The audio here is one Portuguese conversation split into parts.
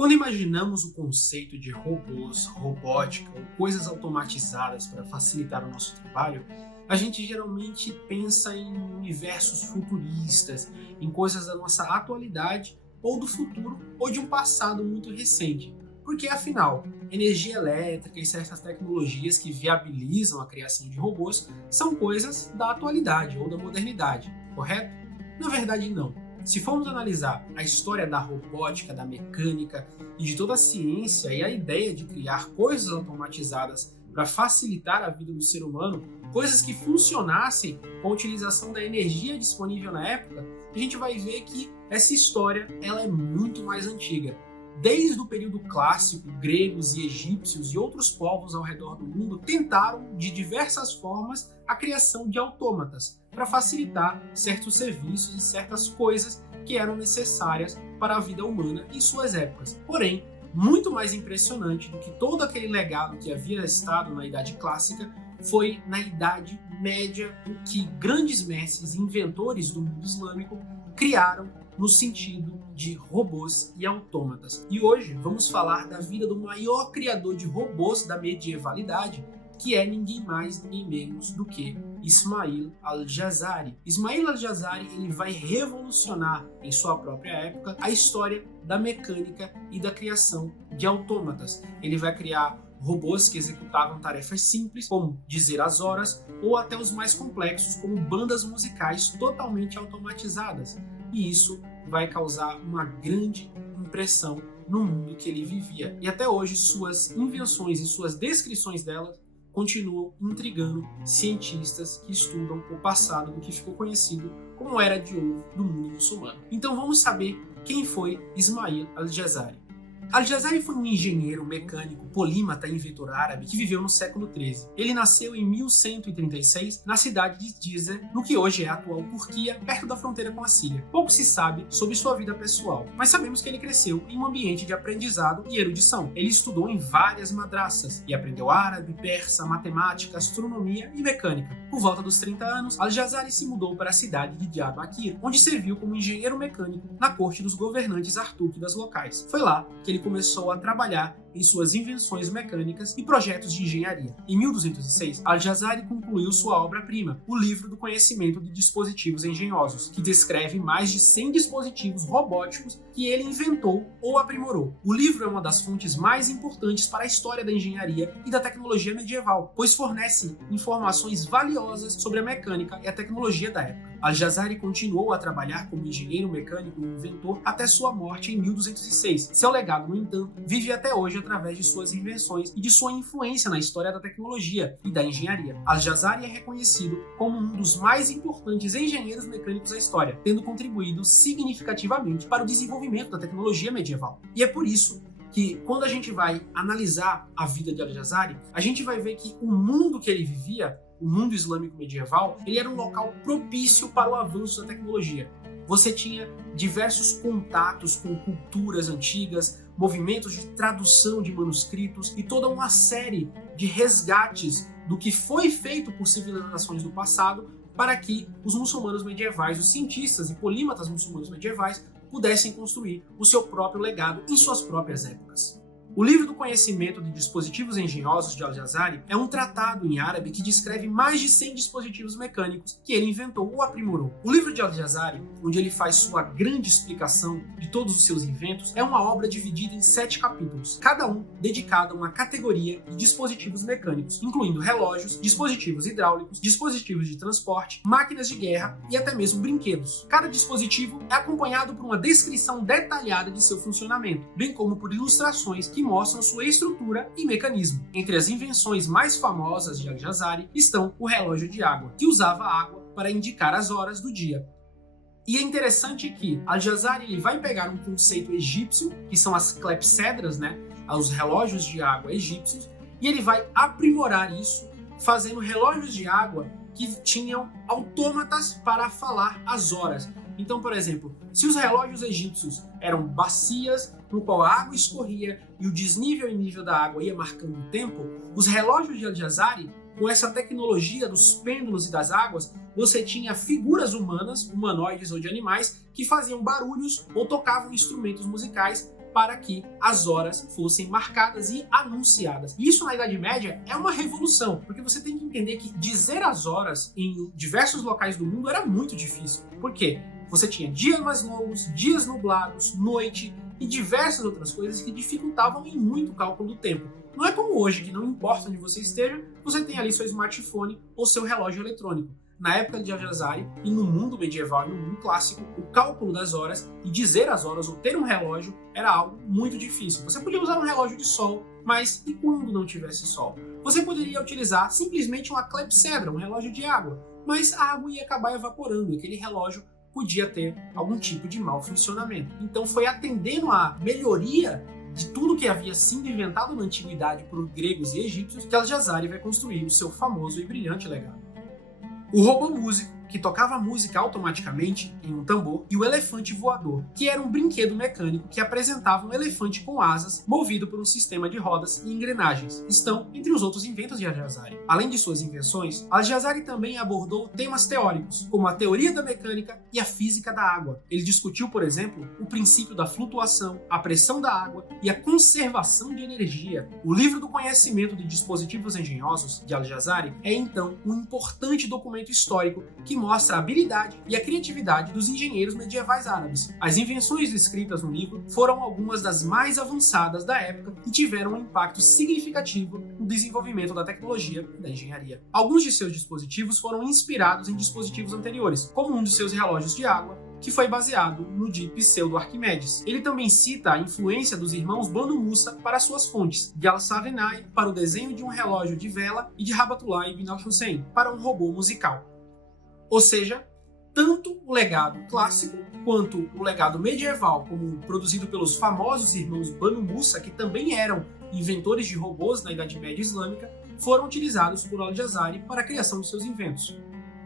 Quando imaginamos o conceito de robôs, robótica ou coisas automatizadas para facilitar o nosso trabalho, a gente geralmente pensa em universos futuristas, em coisas da nossa atualidade ou do futuro ou de um passado muito recente. Porque, afinal, energia elétrica e certas tecnologias que viabilizam a criação de robôs são coisas da atualidade ou da modernidade, correto? Na verdade, não. Se formos analisar a história da robótica, da mecânica e de toda a ciência e a ideia de criar coisas automatizadas para facilitar a vida do ser humano, coisas que funcionassem com a utilização da energia disponível na época, a gente vai ver que essa história ela é muito mais antiga. Desde o período clássico, gregos e egípcios e outros povos ao redor do mundo tentaram, de diversas formas, a criação de autômatas para facilitar certos serviços e certas coisas que eram necessárias para a vida humana em suas épocas. Porém, muito mais impressionante do que todo aquele legado que havia estado na Idade Clássica foi na Idade Média o que grandes mestres e inventores do mundo islâmico criaram no sentido de robôs e autômatas. E hoje vamos falar da vida do maior criador de robôs da medievalidade, que é ninguém mais, ninguém menos do que Ismail al-Jazari. Ismail al-Jazari ele vai revolucionar em sua própria época a história da mecânica e da criação de autômatas. Ele vai criar robôs que executavam tarefas simples, como dizer as horas, ou até os mais complexos, como bandas musicais totalmente automatizadas. E isso vai causar uma grande impressão no mundo que ele vivia. E até hoje suas invenções e suas descrições delas continuam intrigando cientistas que estudam o passado do que ficou conhecido como Era de Ouro do mundo muçulmano. Então vamos saber quem foi Ismail al-Jazari. Al-Jazari foi um engenheiro, mecânico, polímata e inventor árabe que viveu no século XIII. Ele nasceu em 1136 na cidade de Cizre, no que hoje é a atual Turquia, perto da fronteira com a Síria. Pouco se sabe sobre sua vida pessoal, mas sabemos que ele cresceu em um ambiente de aprendizado e erudição. Ele estudou em várias madraças e aprendeu árabe, persa, matemática, astronomia e mecânica. Por volta dos 30 anos, Al-Jazari se mudou para a cidade de Diyarbakir, onde serviu como engenheiro mecânico na corte dos governantes artúquidas locais. Foi lá que ele começou a trabalhar em suas invenções mecânicas e projetos de engenharia. Em 1206, Al-Jazari concluiu sua obra-prima, o Livro do Conhecimento de Dispositivos Engenhosos, que descreve mais de 100 dispositivos robóticos que ele inventou ou aprimorou. O livro é uma das fontes mais importantes para a história da engenharia e da tecnologia medieval, pois fornece informações valiosas sobre a mecânica e a tecnologia da época. Al-Jazari continuou a trabalhar como engenheiro mecânico e inventor até sua morte em 1206. Seu legado, no entanto, vive até hoje através de suas invenções e de sua influência na história da tecnologia e da engenharia. Al-Jazari é reconhecido como um dos mais importantes engenheiros mecânicos da história, tendo contribuído significativamente para o desenvolvimento da tecnologia medieval. E é por isso que, quando a gente vai analisar a vida de Al-Jazari, a gente vai ver que o mundo que ele vivia, o mundo islâmico medieval, ele era um local propício para o avanço da tecnologia. Você tinha diversos contatos com culturas antigas, movimentos de tradução de manuscritos e toda uma série de resgates do que foi feito por civilizações do passado para que os muçulmanos medievais, os cientistas e polímatas muçulmanos medievais, pudessem construir o seu próprio legado em suas próprias épocas. O Livro do Conhecimento de Dispositivos Engenhosos de Al-Jazari é um tratado em árabe que descreve mais de 100 dispositivos mecânicos que ele inventou ou aprimorou. O livro de Al-Jazari, onde ele faz sua grande explicação de todos os seus inventos, é uma obra dividida em 7 capítulos, cada um dedicado a uma categoria de dispositivos mecânicos, incluindo relógios, dispositivos hidráulicos, dispositivos de transporte, máquinas de guerra e até mesmo brinquedos. Cada dispositivo é acompanhado por uma descrição detalhada de seu funcionamento, bem como por ilustrações que mostram sua estrutura e mecanismo. Entre as invenções mais famosas de Al-Jazari estão o relógio de água, que usava água para indicar as horas do dia. E é interessante que Al-Jazari ele vai pegar um conceito egípcio, que são as clepsedras, os relógios de água egípcios, e ele vai aprimorar isso, fazendo relógios de água que tinham autômatas para falar as horas. Então, por exemplo, se os relógios egípcios eram bacias no qual a água escorria e o desnível e nível da água ia marcando o tempo, os relógios de Al-Jazari, com essa tecnologia dos pêndulos e das águas, você tinha figuras humanas, humanoides ou de animais, que faziam barulhos ou tocavam instrumentos musicais para que as horas fossem marcadas e anunciadas. Isso na Idade Média é uma revolução, porque você tem que entender que dizer as horas em diversos locais do mundo era muito difícil. Por quê? Você tinha dias mais longos, dias nublados, noite e diversas outras coisas que dificultavam em muito o cálculo do tempo. Não é como hoje, que não importa onde você esteja, você tem ali seu smartphone ou seu relógio eletrônico. Na época de Al-Jazari e no mundo medieval e no mundo clássico, o cálculo das horas e dizer as horas ou ter um relógio era algo muito difícil. Você podia usar um relógio de sol, mas e quando não tivesse sol? Você poderia utilizar simplesmente uma clepsydra, um relógio de água, mas a água ia acabar evaporando e aquele relógio podia ter algum tipo de mau funcionamento. Então foi atendendo à melhoria de tudo que havia sido inventado na antiguidade por gregos e egípcios que Al-Jazari vai construir o seu famoso e brilhante legado. O robô músico, que tocava música automaticamente em um tambor, e o elefante voador, que era um brinquedo mecânico que apresentava um elefante com asas movido por um sistema de rodas e engrenagens, estão entre os outros inventos de Al-Jazari. Além de suas invenções, Al-Jazari também abordou temas teóricos, como a teoria da mecânica e a física da água. Ele discutiu, por exemplo, o princípio da flutuação, a pressão da água e a conservação de energia. O livro do conhecimento de dispositivos engenhosos, de Al-Jazari, é então um importante documento histórico que mostra a habilidade e a criatividade dos engenheiros medievais árabes. As invenções descritas no livro foram algumas das mais avançadas da época e tiveram um impacto significativo no desenvolvimento da tecnologia e da engenharia. Alguns de seus dispositivos foram inspirados em dispositivos anteriores, como um de seus relógios de água, que foi baseado no de Pseudo-Arquimedes. Ele também cita a influência dos irmãos Banu Musa para suas fontes, de Al-Savenai para o desenho de um relógio de vela e de Habatullah ibn al-Hussein para um robô musical. Ou seja, tanto o legado clássico quanto o legado medieval, como produzido pelos famosos irmãos Banu Musa, que também eram inventores de robôs na Idade Média Islâmica, foram utilizados por Al-Jazari para a criação de seus inventos.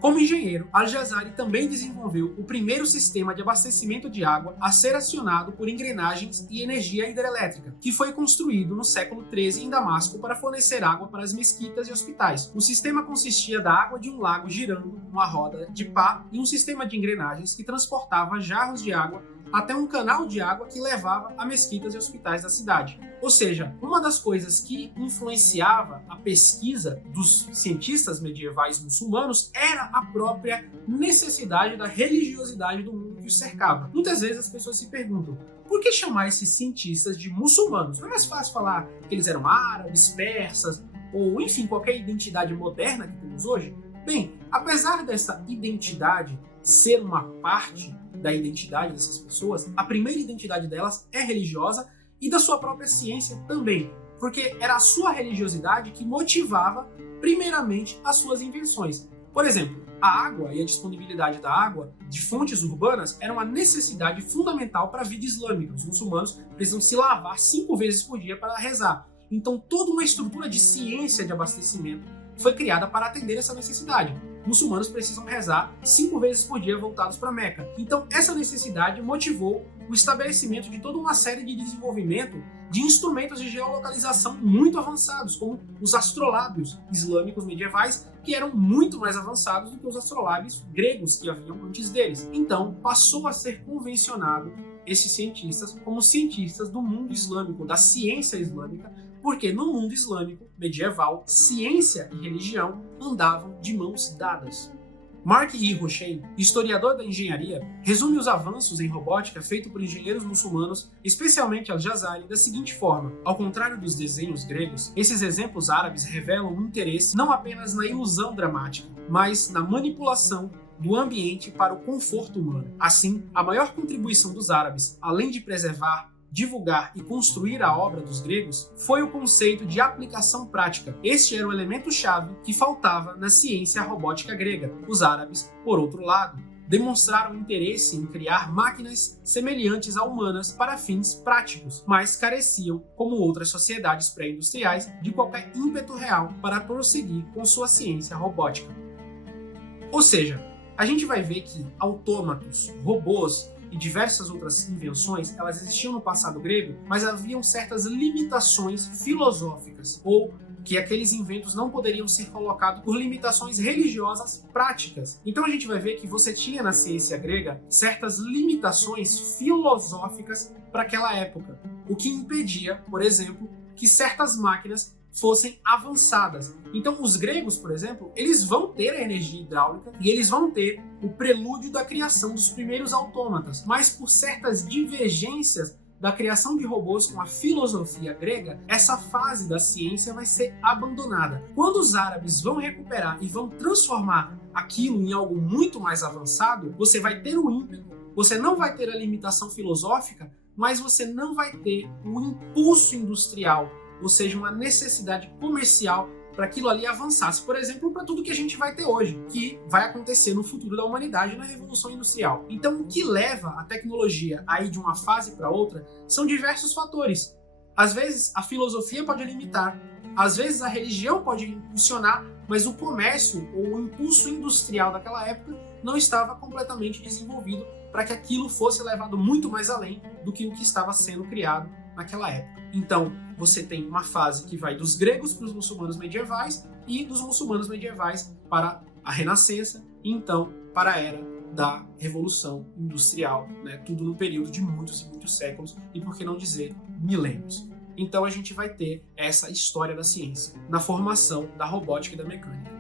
Como engenheiro, Al-Jazari também desenvolveu o primeiro sistema de abastecimento de água a ser acionado por engrenagens e energia hidrelétrica, que foi construído no século XIII em Damasco para fornecer água para as mesquitas e hospitais. O sistema consistia da água de um lago girando uma roda de pá e um sistema de engrenagens que transportava jarros de água até um canal de água que levava a mesquitas e hospitais da cidade. Ou seja, uma das coisas que influenciava a pesquisa dos cientistas medievais muçulmanos era a própria necessidade da religiosidade do mundo que os cercava. Muitas vezes as pessoas se perguntam, por que chamar esses cientistas de muçulmanos? Não é mais fácil falar que eles eram árabes, persas, ou enfim, qualquer identidade moderna que temos hoje? Bem, apesar dessa identidade ser uma parte da identidade dessas pessoas, a primeira identidade delas é religiosa e da sua própria ciência também, porque era a sua religiosidade que motivava primeiramente as suas invenções. Por exemplo, a água e a disponibilidade da água de fontes urbanas era uma necessidade fundamental para a vida islâmica. Os muçulmanos precisam se lavar 5 vezes por dia para rezar. Então toda uma estrutura de ciência de abastecimento foi criada para atender essa necessidade. Muçulmanos precisam rezar 5 vezes por dia voltados para Meca. Então essa necessidade motivou o estabelecimento de toda uma série de desenvolvimento de instrumentos de geolocalização muito avançados, como os astrolábios islâmicos medievais, que eram muito mais avançados do que os astrolábios gregos que haviam antes deles. Então passou a ser convencionado esses cientistas como cientistas do mundo islâmico, da ciência islâmica, porque no mundo islâmico medieval, ciência e religião andavam de mãos dadas. Mark E. Hossein, historiador da engenharia, resume os avanços em robótica feitos por engenheiros muçulmanos, especialmente Al-Jazari, da seguinte forma: ao contrário dos desenhos gregos, esses exemplos árabes revelam um interesse não apenas na ilusão dramática, mas na manipulação do ambiente para o conforto humano. Assim, a maior contribuição dos árabes, além de preservar, divulgar e construir a obra dos gregos, foi o conceito de aplicação prática. Este era o elemento-chave que faltava na ciência robótica grega. Os árabes, por outro lado, demonstraram interesse em criar máquinas semelhantes a humanas para fins práticos, mas careciam, como outras sociedades pré-industriais, de qualquer ímpeto real para prosseguir com sua ciência robótica. Ou seja, a gente vai ver que autômatos, robôs e diversas outras invenções, elas existiam no passado grego, mas haviam certas limitações filosóficas ou que aqueles inventos não poderiam ser colocados por limitações religiosas práticas. Então a gente vai ver que você tinha na ciência grega certas limitações filosóficas para aquela época, o que impedia, por exemplo, que certas máquinas fossem avançadas. Então os gregos, por exemplo, eles vão ter a energia hidráulica e eles vão ter o prelúdio da criação dos primeiros autômatas, mas por certas divergências da criação de robôs com a filosofia grega, essa fase da ciência vai ser abandonada. Quando os árabes vão recuperar e vão transformar aquilo em algo muito mais avançado, você vai ter o ímpeto, você não vai ter a limitação filosófica, mas você não vai ter o impulso industrial, ou seja, uma necessidade comercial para aquilo ali avançasse. Por exemplo, para tudo que a gente vai ter hoje, que vai acontecer no futuro da humanidade na Revolução Industrial. Então, o que leva a tecnologia a ir de uma fase para outra são diversos fatores. Às vezes, a filosofia pode limitar, às vezes, a religião pode impulsionar, mas o comércio ou o impulso industrial daquela época não estava completamente desenvolvido para que aquilo fosse levado muito mais além do que o que estava sendo criado naquela época. Então, você tem uma fase que vai dos gregos para os muçulmanos medievais e dos muçulmanos medievais para a Renascença e então para a era da Revolução Industrial, né? Tudo no período de muitos e muitos séculos e, por que não dizer, milênios. Então a gente vai ter essa história da ciência na formação da robótica e da mecânica.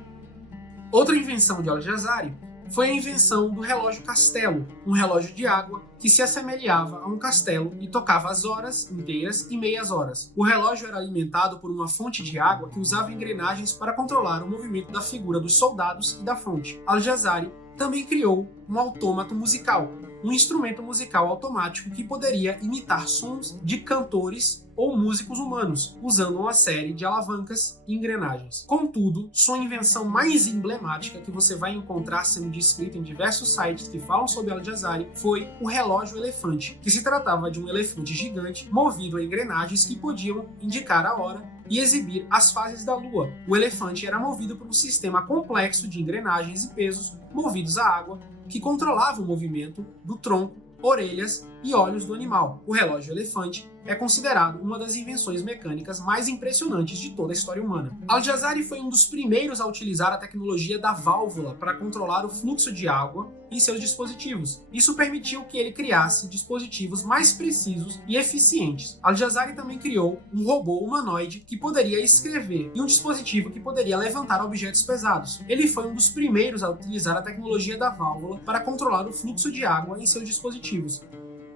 Outra invenção de Al-Jazari foi a invenção do relógio castelo, um relógio de água que se assemelhava a um castelo e tocava as horas inteiras e meias horas. O relógio era alimentado por uma fonte de água que usava engrenagens para controlar o movimento da figura dos soldados e da fonte. Al-Jazari também criou um autômato musical, um instrumento musical automático que poderia imitar sons de cantores ou músicos humanos, usando uma série de alavancas e engrenagens. Contudo, sua invenção mais emblemática, que você vai encontrar sendo descrita em diversos sites que falam sobre Al-Jazari, foi o relógio elefante, que se tratava de um elefante gigante movido a engrenagens que podiam indicar a hora e exibir as fases da lua. O elefante era movido por um sistema complexo de engrenagens e pesos movidos à água que controlava o movimento do tronco, orelhas e olhos do animal. O relógio elefante é considerado uma das invenções mecânicas mais impressionantes de toda a história humana. Al-Jazari foi um dos primeiros a utilizar a tecnologia da válvula para controlar o fluxo de água em seus dispositivos. Isso permitiu que ele criasse dispositivos mais precisos e eficientes. Al-Jazari também criou um robô humanoide que poderia escrever e um dispositivo que poderia levantar objetos pesados. Ele foi um dos primeiros a utilizar a tecnologia da válvula para controlar o fluxo de água em seus dispositivos.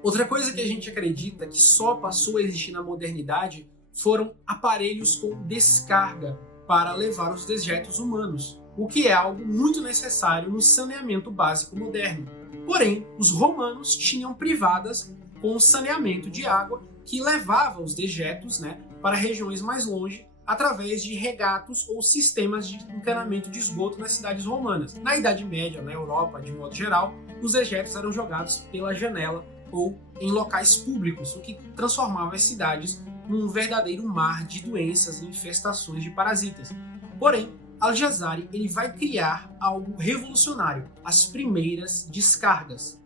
Outra coisa que a gente acredita que só passou a existir na modernidade foram aparelhos com descarga para levar os dejetos humanos, o que é algo muito necessário no saneamento básico moderno. Porém, os romanos tinham privadas com saneamento de água que levava os dejetos, para regiões mais longe através de regatos ou sistemas de encanamento de esgoto nas cidades romanas. Na Idade Média, na Europa, de modo geral, os dejetos eram jogados pela janela ou em locais públicos, o que transformava as cidades num verdadeiro mar de doenças e infestações de parasitas. Porém, Al-Jazari ele vai criar algo revolucionário, as primeiras descargas.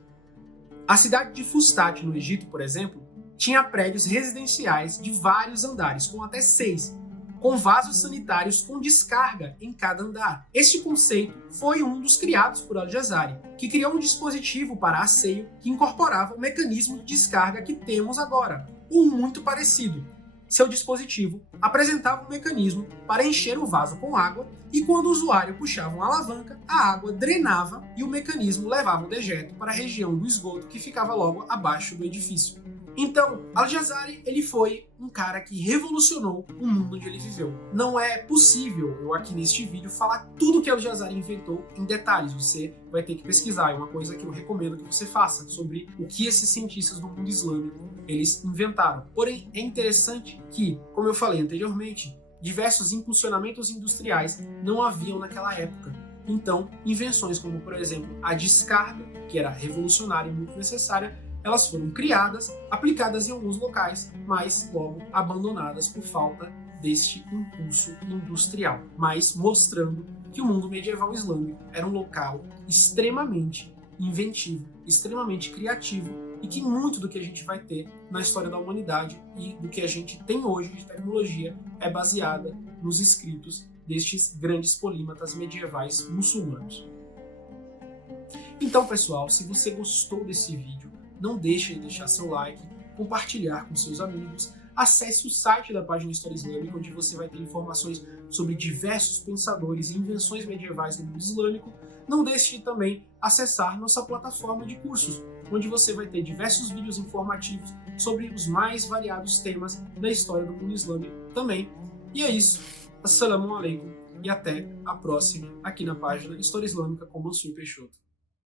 A cidade de Fustat, no Egito, por exemplo, tinha prédios residenciais de vários andares, com até 6, com vasos sanitários com descarga em cada andar. Este conceito foi um dos criados por Al-Jazari, que criou um dispositivo para asseio que incorporava o mecanismo de descarga que temos agora, ou muito parecido. Seu dispositivo apresentava um mecanismo para encher o vaso com água e quando o usuário puxava uma alavanca, a água drenava e o mecanismo levava o dejeto para a região do esgoto que ficava logo abaixo do edifício. Então, Al-Jazari ele foi um cara que revolucionou o mundo onde ele viveu. Não é possível eu aqui neste vídeo falar tudo que Al-Jazari inventou em detalhes. Você vai ter que pesquisar, é uma coisa que eu recomendo que você faça sobre o que esses cientistas do mundo islâmico eles inventaram. Porém, é interessante que, como eu falei anteriormente, diversos impulsionamentos industriais não haviam naquela época. Então, invenções como, por exemplo, a descarga, que era revolucionária e muito necessária, elas foram criadas, aplicadas em alguns locais, mas logo abandonadas por falta deste impulso industrial, mas mostrando que o mundo medieval islâmico era um local extremamente inventivo, extremamente criativo e que muito do que a gente vai ter na história da humanidade e do que a gente tem hoje de tecnologia é baseada nos escritos destes grandes polímatas medievais muçulmanos. Então, pessoal, se você gostou desse vídeo, não deixe de deixar seu like, compartilhar com seus amigos, acesse o site da página História Islâmica, onde você vai ter informações sobre diversos pensadores e invenções medievais do mundo islâmico. Não deixe de também acessar nossa plataforma de cursos, onde você vai ter diversos vídeos informativos sobre os mais variados temas da história do mundo islâmico também. E é isso. Assalamu alaikum e até a próxima aqui na página História Islâmica com Mansur Peixoto.